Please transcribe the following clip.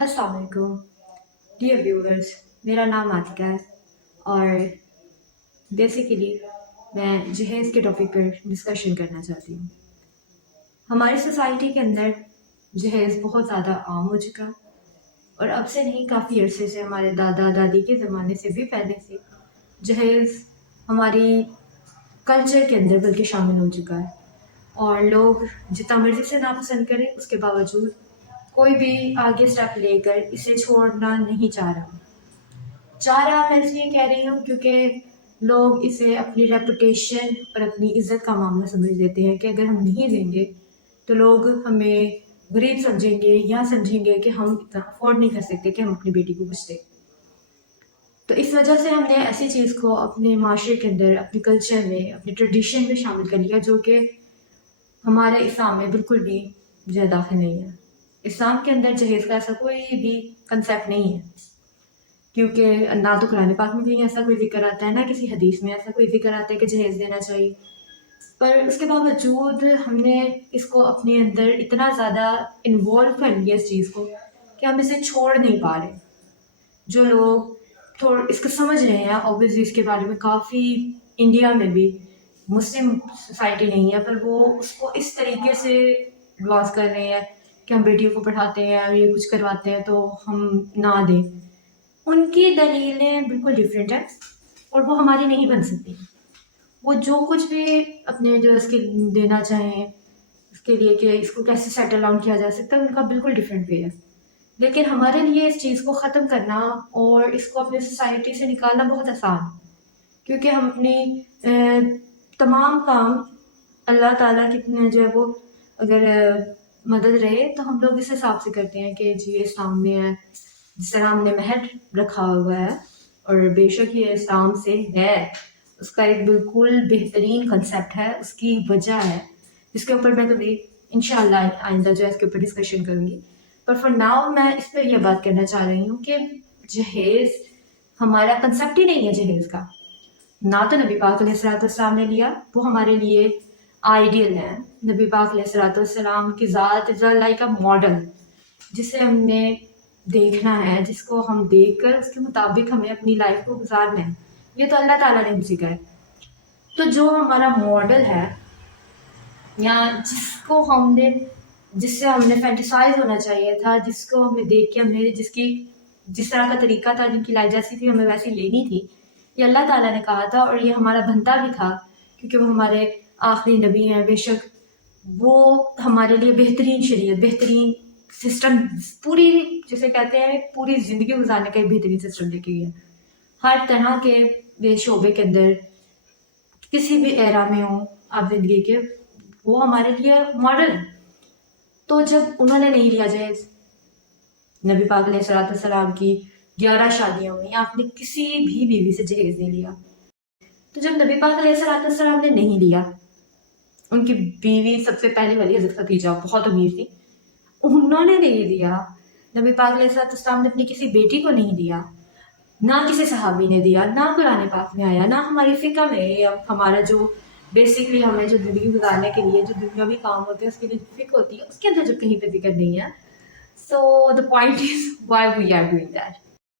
अस्सलाम वालेकुम dear viewers. मेरा नाम आतिका है और बेसिकली मैं जहेज़ के टॉपिक पर डिस्कशन करना चाहती हूँ। हमारी सोसाइटी के अंदर जहेज़ बहुत ज़्यादा आम हो चुका है और अब से नहीं, काफ़ी अरसे से, हमारे दादा दादी के ज़माने से भी पहले से जहेज़ हमारी कल्चर के अंदर बल्कि शामिल हो चुका है और लोग जितना मर्ज़ी से नापसंद करें, उसके बावजूद कोई भी आगे स्टेप लेकर इसे छोड़ना नहीं चाह रहा। मैं इसलिए कह रही हूँ क्योंकि लोग इसे अपनी रेपुटेशन और अपनी इज्जत का मामला समझ लेते हैं कि अगर हम नहीं देंगे तो लोग हमें गरीब समझेंगे या समझेंगे कि हम इतना अफोर्ड नहीं कर सकते कि हम अपनी बेटी को कुछ दें। तो इस वजह से हमने ऐसी चीज़ को अपने माशरे के अंदर, अपने कल्चर में, अपने ट्रेडिशन में शामिल कर लिया जो कि हमारे इस्लाम में बिल्कुल भी जो दाखिल नहीं है। इस्लाम के अंदर जहेज़ का ऐसा कोई भी कंसेप्ट नहीं है, क्योंकि ना तो कुरान पाक में कहीं ऐसा कोई जिक्र आता है, ना किसी हदीस में ऐसा कोई जिक्र आता है कि जहेज़ देना चाहिए। पर उसके बावजूद हमने इसको अपने अंदर इतना ज़्यादा इन्वॉल्व कर लिया इस चीज़ को कि हम इसे छोड़ नहीं पा रहे। जो लोग थोड़ा इसको समझ रहे हैं, ऑब्वियसली इसके बारे में काफ़ी इंडिया में भी मुस्लिम सोसाइटी नहीं है, पर वो उसको इस तरीके से लॉस कर रहे हैं कि हम बेटियों को पढ़ाते हैं, ये कुछ करवाते हैं तो हम ना दें। उनकी दलीलें बिल्कुल डिफरेंट हैं और वो हमारी नहीं बन सकती। वो जो कुछ भी अपने जो इसके देना चाहें इसके लिए कि इसको कैसे सेटल डाउन किया जा सकता है, उनका बिल्कुल डिफरेंट वे है। लेकिन हमारे लिए इस चीज़ को ख़त्म करना और इसको अपनी सोसाइटी से निकालना बहुत आसान है, क्योंकि हम अपनी तमाम काम अल्लाह ताला की जो है वो अगर मदद रहे तो हम लोग इस हिसाब से करते हैं कि जी ये इस्लाम में है, जिस तरह हमने महर रखा हुआ है और बेशक ये इस्लाम से है, उसका एक बिल्कुल बेहतरीन कंसेप्ट है, उसकी वजह है जिसके ऊपर मैं कभी इंशाल्लाह आइंदा जो है इसके ऊपर डिस्कशन करूँगी। पर फॉर नाउ मैं इस पर यह बात करना चाह रही हूँ कि जहेज़ हमारा कंसेप्ट ही नहीं है जहेज़ का। ना तो नबी पाक अलैहिस्सलाम ने लिया, वो हमारे लिए आइडियल है। नबी पाक अलैहिस्सलाम की ज़ात इज़ लाइक अ मॉडल जिसे हमने देखना है, जिसको हम देखकर उसके मुताबिक हमें अपनी लाइफ को गुजारना है। ये तो अल्लाह ताला ने हमसे कहा है। तो जो हमारा मॉडल है या जिससे हमने फैंटिसाइज होना चाहिए था, जिसको हमें देख के हमें जिस तरह का तरीका था, जिनकी लाइफ जैसी थी हमें वैसी लेनी थी, ये अल्लाह ताला ने कहा था और ये हमारा बनता भी था, क्योंकि वो हमारे आखिरी नबी हैं। बेशक वो हमारे लिए बेहतरीन शरीयत, बेहतरीन सिस्टम, पूरी जिसे कहते हैं पूरी ज़िंदगी गुजारने का एक बेहतरीन सिस्टम लेके गए। हर तरह के शोबे के अंदर किसी भी एरा में हो आप ज़िंदगी के, वो हमारे लिए मॉडल है। तो जब उन्होंने नहीं लिया जहेज़, नबी पाक अलैहिस्सलाम की 11 शादियों में आपने किसी भी बीवी से जहेज़ नहीं लिया। तो जब नबी पाक अलैहिस्सलाम ने नहीं लिया, उनकी बीवी सबसे पहले वाली हज़रत खदीजा बहुत अमीर थी, उन्होंने नहीं दिया। नबी पाक अलैहिस्सलाम ने अपनी किसी बेटी को नहीं दिया, ना किसी सहाबी ने दिया, ना कुरान पाक में आया, ना हमारी फ़िक़्ह में, या हमारा जो बेसिकली हमें जो ज़िंदगी गुजारने के लिए जो दुनियावी काम होते हैं उसके लिए फ़िक़्ह होती है, उसके अंदर जो कहीं पे ज़िक्र नहीं है। So the point is why we are doing that.